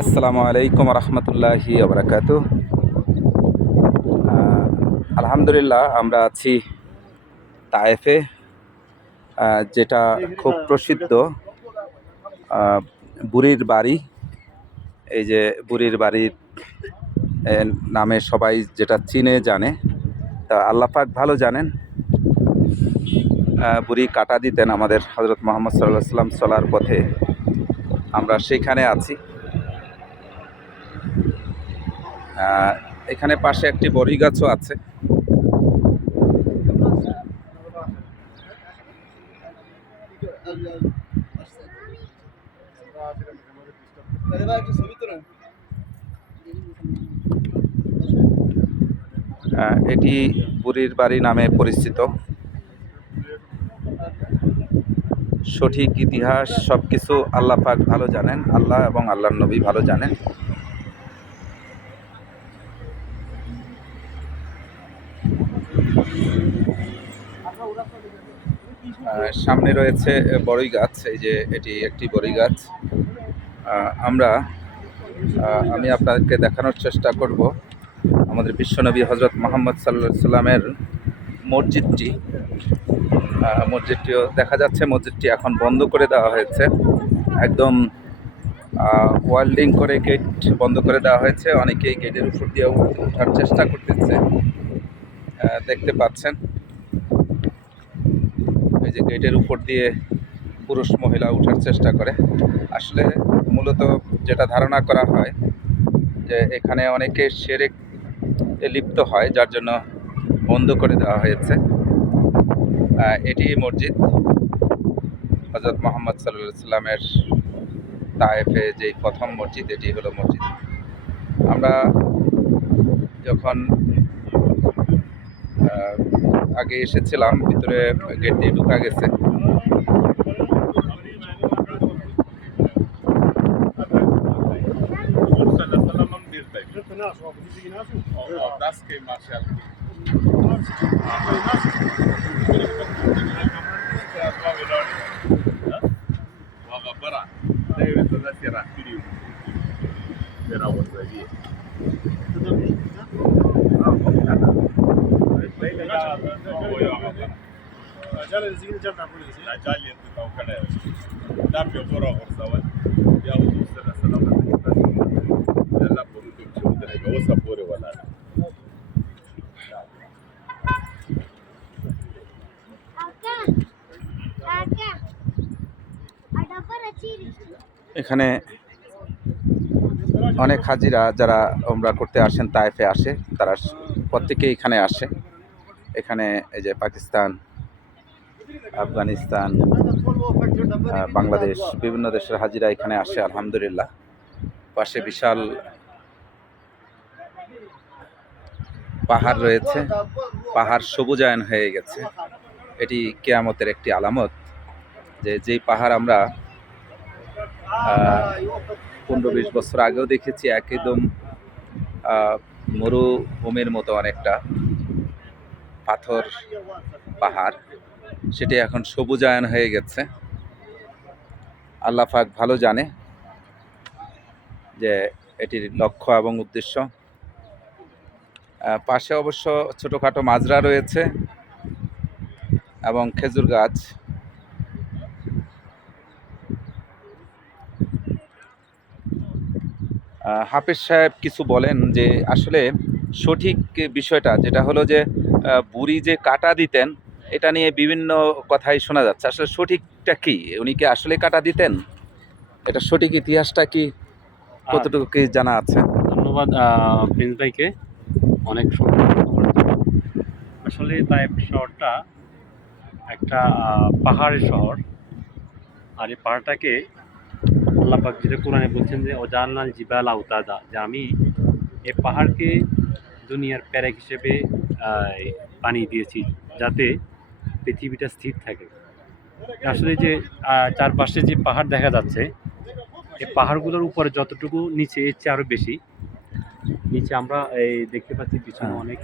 আসসালামু আলাইকুম রহমতুল্লাহি আবরাকাত আলহামদুলিল্লাহ আমরা আছি তায়েফে যেটা খুব প্রসিদ্ধ বুড়ির বাড়ি। এই যে বুড়ির বাড়ির নামে সবাই যেটা চিনে, জানে। তা আল্লাপাক ভালো জানেন। বুড়ি কাটা দিতেন আমাদের হজরত মোহাম্মদ সাল্লাহ সাল্লাম চলার পথে। আমরা সেখানে আছি। এখানে পাশে একটি বড়ি গাছও আছে। এটি বুড়ির বাড়ি নামে পরিচিত। সঠিক ইতিহাস সব কিছু আল্লাহ পাক ভালো জানেন, আল্লাহ এবং আল্লাহর নবী ভালো জানেন। সামনে রয়েছে বড়ই গাছ, এই যে এটি একটি বড়ই গাছ। আমরা আমি আপনাদেরকে দেখানোর চেষ্টা করব আমাদের বিশ্বনবী হজরত মোহাম্মদ সাল্লা সাল্লামের মসজিদটি। মসজিদটিও দেখা যাচ্ছে, মসজিদটি এখন বন্ধ করে দেওয়া হয়েছে। একদম ওয়েল্ডিং করে গেট বন্ধ করে দেওয়া হয়েছে। অনেকেই গেটের উপর দিয়ে ওঠার চেষ্টা করতেছে। দেখতে পাচ্ছেন। যে গেটের উপর দিয়ে পুরুষ মহিলা ওঠার চেষ্টা করে। আসলে মূলত যেটা ধারণা করা হয় যে এখানে অনেকে সেরেক লিপ্ত হয়, যার জন্য বন্ধ করে দেওয়া হয়েছে। এটি মসজিদ। হজরত মোহাম্মদ সাল্লাহ সাল্লামের তায়েফে যে প্রথম মসজিদ, এটি হলো মসজিদ। আমরা যখন আগে এসেছিলাম ভিতরে গেট দিয়ে ঢুকা গেছে Salamam dirdek. O das que marshal. وغبرة دايما ثلاثي راح تجي ترى وزاجية ajali yatutaukana dapyo bora gorsawan ya wuzu sana salama yalla boru to chudre ga wasa bore wala Kakak, kakak, ada apa ciri? এখানে অনেক হাজিরা যারা ওমরা করতে আসেন তাইফে আসে তারা স- প্রত্যেকেই এখানে আসে এখানে এই যে পাকিস্তান আফগানিস্তান বাংলাদেশ, বিভিন্ন দেশের হাজিরা এখানে আসে, আলহামদুলিল্লাহ। পাশে বিশাল পাহাড় রয়েছে। পাহাড় সবুজায়ন হয়ে গেছে। এটি কেয়ামতের একটি আলামত যে যেই পাহাড় আমরা পনেরো বিশ বছর আগেও দেখেছি, একদম মরুভূমির মতো অনেকটা পাথর পাহাড়। সেটি এখন সবুজায়ন হয়ে গেছে। আল্লাহ ভালো জানে যে এটির লক্ষ্য এবং উদ্দেশ্য। পাশে অবশ্য ছোটোখাটো মাজরা রয়েছে এবং খেজুর গাছ। হাফিজ সাহেব কিছু বলেন যে আসলে সঠিক বিষয়টা যেটা হলো যে বুড়ি যে কাটা দিতেন এটা নিয়ে বিভিন্ন কথাই শোনা যাচ্ছে। আসলে সঠিকটা কি? উনি কি আসলে কাটা দিতেন? এটা সঠিক ইতিহাসটা কি? কতটুকু কি জানা আছে? ধন্যবাদ প্রিন্স ভাইকে। অনেক। আসলে তাইপ শহরটা একটা পাহাড়ের শহর। আর এই পাহাড়টাকে আল্লাপাক যেটা কোরআনে বলছেন যে, অজান্নাল জিবাল আউতাদা যে আমি এই পাহাড়কে দুনিয়ার প্যারেক হিসেবে বানিয়ে দিয়েছি। যাতে পৃথিবীটা স্থির থাকে আসলে যে চারপাশে যে পাহাড় দেখা যাচ্ছে এই পাহাড়গুলোর উপরে যতটুকু নিচে এর চেয়ে আরও বেশি নিচে আমরা এই দেখতে পাচ্ছি পিছনে হ্যাঁ। অনেক